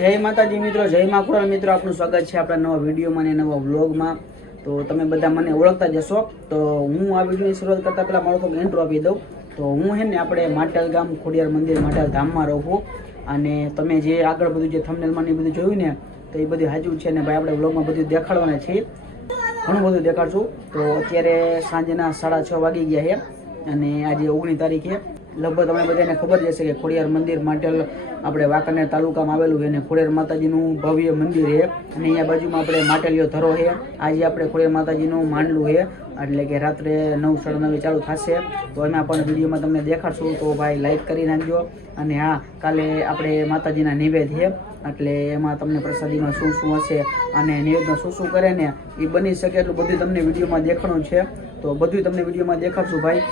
જય માતાજી મિત્રો, જય મા ખોડલ મિત્રો, આપનું સ્વાગત છે આપણા નવા વિડીયોમાં અને નવા વ્લોગમાં। તો તમે બધા મને ઓળખતા જશો। તો હું આ વિડીયોની શરૂઆત કરતાં પહેલાં મારો થોડું ઇન્ટ્રો આપી દઉં। તો હું હે ને આપણે માટેલ ગામ ખોડિયાર મંદિર માટેલ ધામમાં રહું છું। અને તમે જે આગળ બધું જે થંબનેલમાં ને બધું જોયું ને, તો એ બધું સાચું છે ને ભાઈ। આપણે વ્લોગમાં બધું દેખાડવાના છીએ, ઘણું બધું દેખાડશું। તો અત્યારે સાંજના 6:30 વાગી ગયા છે અને આજે 19 તારીખે લગભગ તમને બધાને ખબર જ હશે કે ખોડિયાર મંદિર માટેલ આપણે વાંકાનેર તાલુકામાં આવેલું છે અને ખોડિયાર માતાજીનું ભવ્ય મંદિર છે। અને અહીંયા બાજુમાં આપણે માટેલિયો ધરો છે। આજે આપણે ખોડિયાર માતાજીનું માંડલું છે, એટલે કે રાત્રે 9 સાડા 9 ચાલુ થશે। તો એમાં પણ વિડીયોમાં તમને દેખાડશું। તો ભાઈ લાઈક કરી નાખજો। અને હા, કાલે આપણે માતાજીના નિવેદ છે, એટલે એમાં તમને પ્રસાદીમાં શું શું હશે અને નિવેદમાં શું શું કરે ને એ બની શકે એટલું બધું તમને વિડીયોમાં દેખાડવું છે। તો બધું તમને વિડીયોમાં દેખાડશું ભાઈ।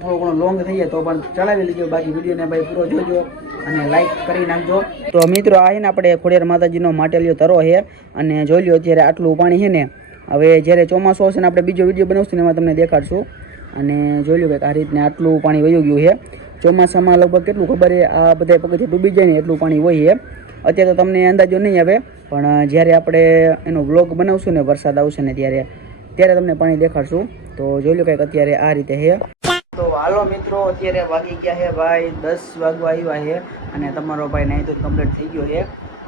થોડો ઘણો લોંગ થઈ જાય તો પણ ચલાવી લેજો, બાકી વિડીયોને ભાઈ પૂરો જોજો અને લાઈક કરી નાખજો। તો મિત્રો આ ને આપણે ખોડિયાર માતાજીનો માટેલિયો ધરો છે અને જોઈ લો અત્યારે આટલું પાણી છે ને। હવે જ્યારે ચોમાસું આવશે ને આપણે બીજો વિડીયો બનાવશું ને એમાં તમને દેખાડશું। અને જોઈ લો ભાઈ આ રીતને આટલું પાણી વયું ગયું છે। ચોમાસામાં લગભગ કેટલું ખબર છે, આ બધા પગથિયે ડૂબી જાય ને એટલું પાણી હોય છે। અત્યારે તો તમને અંદાજો નહીં આવે, પણ જ્યારે આપણે એનો વ્લોગ બનાવશું ને વરસાદ આવશે ને ત્યારે તમને પાણી દેખાડશું। તો જોઈ લો કંઈક અત્યારે આ રીતે છે। તો હાલો મિત્રો, અત્યારે વાગી ગયા છે ભાઈ 10 વાગવા આવ્યા છે અને તમારો ભાઈ નાઈ તો કમ્પ્લીટ થઈ ગયો છે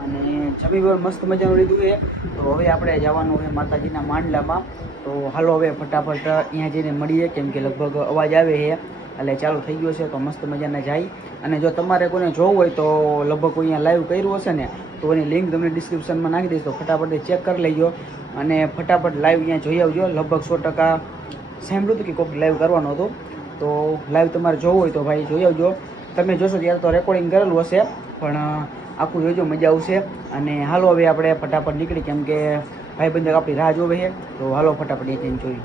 અને જમી પણ મસ્ત મજાનું લીધું છે। તો હવે આપણે જવાનું છે માતાજીના માંડલામાં। તો હાલો હવે ફટાફટ અહીંયા જઈને મળીએ, કેમ કે લગભગ અવાજ આવે છે એટલે ચાલુ થઈ ગયો છે। તો મસ્ત મજાના જાય। અને જો તમારે કોઈને જોવું હોય તો લગભગ કોઈ અહીંયા લાઈવ કર્યું હશે ને તો એની લિંક તમને ડિસ્ક્રિપ્શનમાં નાખી દઈશ। તો ફટાફટ ચેક કરી લેજો અને ફટાફટ લાઈવ અહીંયા જોઈ આવજો। લગભગ 100% સાંભળ્યું હતું કે કોઈક લાઈવ કરવાનું હતું, તો લાઈવ તમારે જોવું હોય તો ભાઈ જોઈ આવજો। તમે જોશો ત્યારે તો રેકોર્ડિંગ કરેલું હશે, પણ આખું જોજો, મજા આવશે। અને હાલો હવે આપણે ફટાફટ નીકળી, કેમ કે ભાઈ બંધ આપણી રાહ જોવે છે। તો હાલો ફટાફટ એ જઈને જોઈ।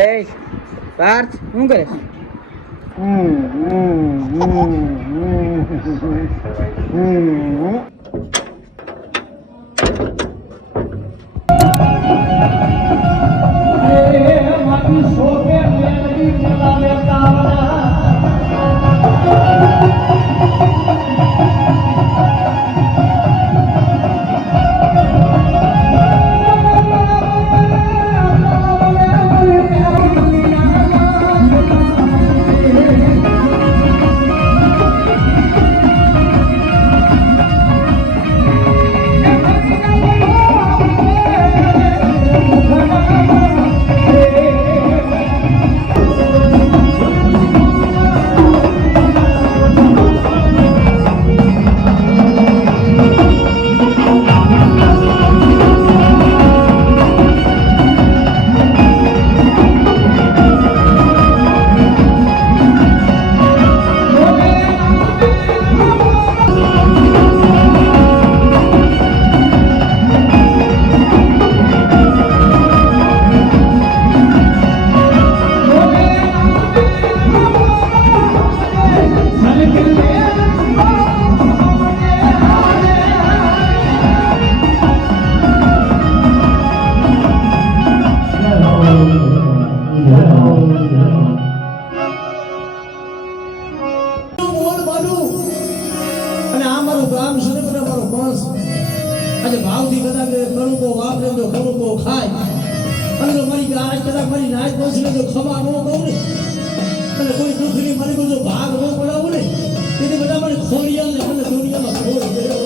એ પાર્થ શું કરે? ભાવથી કદાચ કણુકો વાપરે તો કણુકો ખાય, અને જો મારી આજ કદાચ મારી નાચ પહોંચી તો ખબર ન કહું ને, અને કોઈ દુઃખની મારી કોઈ ભાગ ન પડાવું ને, તેથી બધા મને ખોડિયાલ ને મને દુનિયામાં ખોઈ ગયો।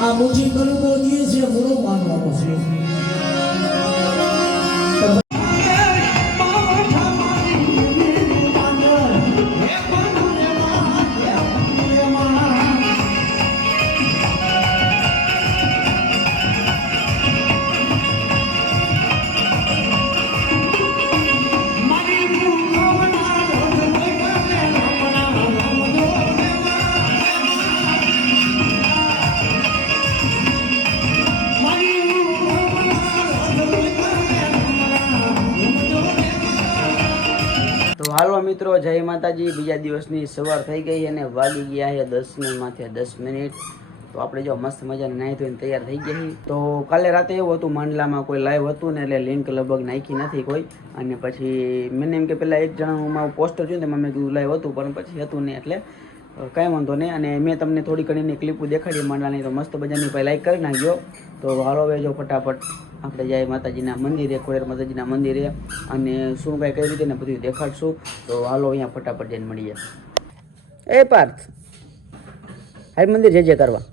આ મુજી કણુકો દીએ છે મોરો માનવાનો છે। મિત્રો, જય માતાજી. બીજા દિવસની સવાર થઈ ગઈ અને વાગી ગયા છે 10:10. તો આપણે જો મસ્ત મજાને નાહી ધોઈને તૈયાર થઈ ગયા છીએ. તો કાલે રાતે એવું હતું, માંડલામાં કોઈ લાઈવ હતું ને એટલે લિંક લગભગ નાખી નથી કોઈ. અને પછી મને એમ કે પહેલાં એક જણાનું મારું પોસ્ટર જોયું ને મેં કીધું લાઈવ હતું, પણ પછી હતું નહીં, એટલે કાંઈ વાંધો નહીં. અને મેં તમને થોડી ઘણીની ક્લિપો દેખાડી માંડલાની, તો મસ્ત મજાની ભાઈ લાઈક કરી નાખજો. તો હાલો હવે જો ફટાફટ આપણે જાય માતાજીના મંદિરે, ખોડિયાર માતાજીના મંદિરે, અને શું કાંઈ કઈ રીતે ને બધું દેખાડશું. તો હાલો અહીંયા ફટાફટ જઈને મળીએ. એ પાર્થ, હાલ મંદિર જે કરવા.